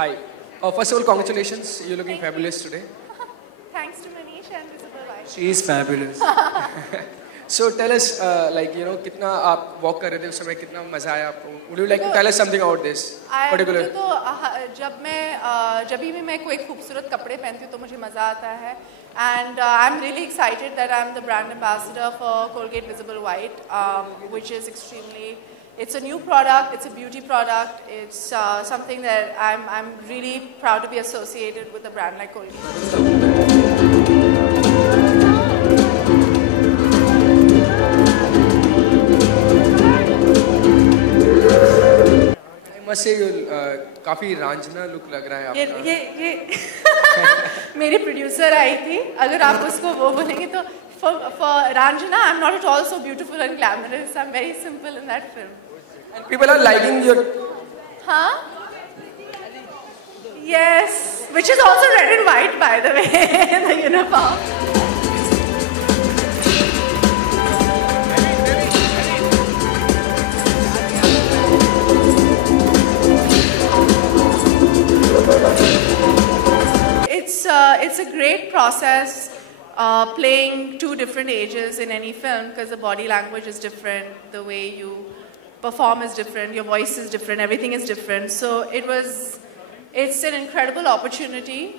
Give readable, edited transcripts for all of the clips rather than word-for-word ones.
Hi. First of all, congratulations. You're looking fabulous today. Thanks to Manish and Visible Light. She is fabulous. So tell us, कितना आप walk कर रहे थे उस समय कितना मजा आया आपको? Would you like to tell us something about this particular? मुझे तो जब भी मैं कोई खूबसूरत कपड़े पहनती हूँ तो मुझे मजा आता है. And I'm really excited that I'm the brand ambassador for Colgate Visible White, which is extremely. It's a new product. It's a beauty product. It's something that I'm really proud to be associated with a brand like Colgate. मस्त से काफी Raanjhanaa look लग रहा है आपका. ये मेरी producer I थी. अगर आप उसको वो बोलेंगे तो for Ranjana, I'm not at all so beautiful and glamorous. I'm very simple in that film. And people are liking your. Huh? Yes, which is also red and white, by the way, the uniform. It's a great process playing two different ages in any film because the body language is different, the way you perform is different, your voice is different, everything is different. So it's an incredible opportunity,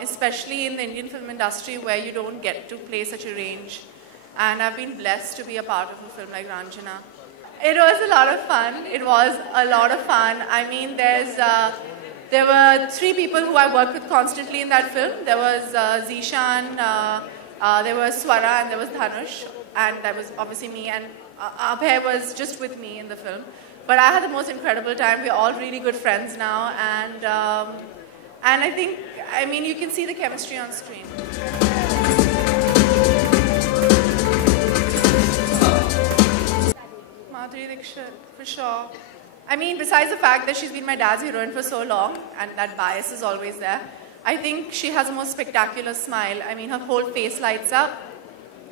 especially in the Indian film industry where you don't get to play such a range. And I've been blessed to be a part of a film like Ranjana. It was a lot of fun. It was a lot of fun. I mean, there were 3 people who I worked with constantly in that film. There was Zishan, there was Swara, and there was Dhanush, and there was obviously me, and Abhay was just with me in the film. But I had the most incredible time. We're all really good friends now, and I think, I mean, you can see the chemistry on screen. Madhuri Dixit, for sure. I mean, besides the fact that she's been my dad's heroine for so long, and that bias is always there, I think she has the most spectacular smile. I mean, her whole face lights up.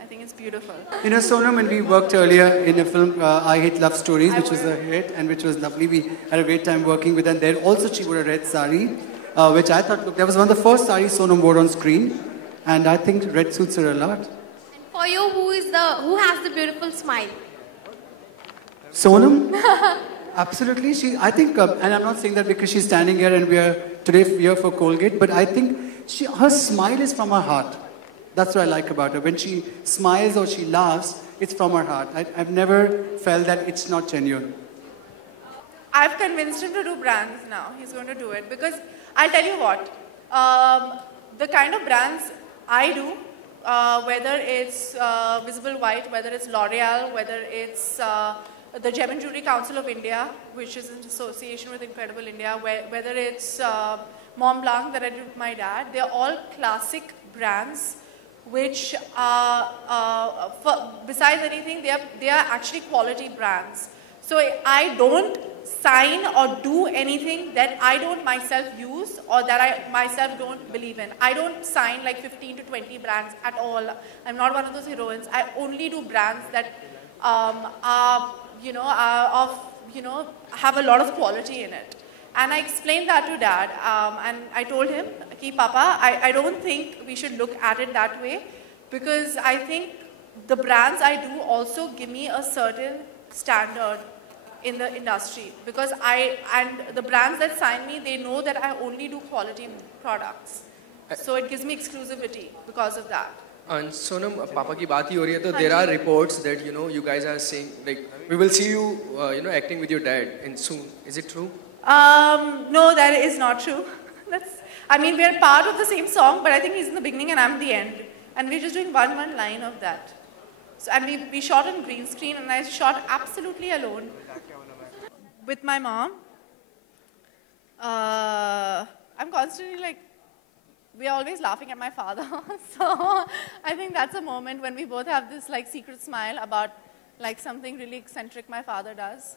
I think it's beautiful. You know, Sonam, when we worked earlier in a film, I Hate Love Stories, which was a hit and which was lovely. We had a great time working with her. And there also she wore a red sari, which I thought, look, that was one of the first saris Sonam wore on screen. And I think red suits her a lot. And for you, who has the beautiful smile? Sonam? Absolutely. I think, and I'm not saying that because she's standing here and we are today here for Colgate, but I think her smile is from her heart. That's what I like about her. When she smiles or she laughs, it's from her heart. I've never felt that it's not genuine. I've convinced him to do brands now. He's going to do it because I'll tell you what, the kind of brands I do, whether it's Visible White, whether it's L'Oreal, whether it's the Gem and Jewelry Council of India, which is in association with Incredible India, whether it's Mont Blanc that I did with my dad, they're all classic brands which besides anything, they are actually quality brands. So I don't sign or do anything that I don't myself use or that I myself don't believe in. I don't sign like 15 to 20 brands at all. I'm not one of those heroines. I only do brands that have a lot of quality in it. And I explained that to Dad, and I told him, "Ki Papa, I don't think we should look at it that way, because I think the brands I do also give me a certain standard in the industry. Because the brands that sign me, they know that I only do quality products. So it gives me exclusivity because of that." And Sonam, Papa की बात ही हो रही है तो there are reports that you guys are saying like we will see you acting with your dad and soon. Is it true? No, that is not true. I mean, we are part of the same song, but I think he's in the beginning and I'm the end, and we're just doing one line of that. So, and we shot on green screen, and I shot absolutely alone with my mom. I'm constantly like, we're always laughing at my father. So I think that's a moment when we both have this like secret smile about like something really eccentric my father does.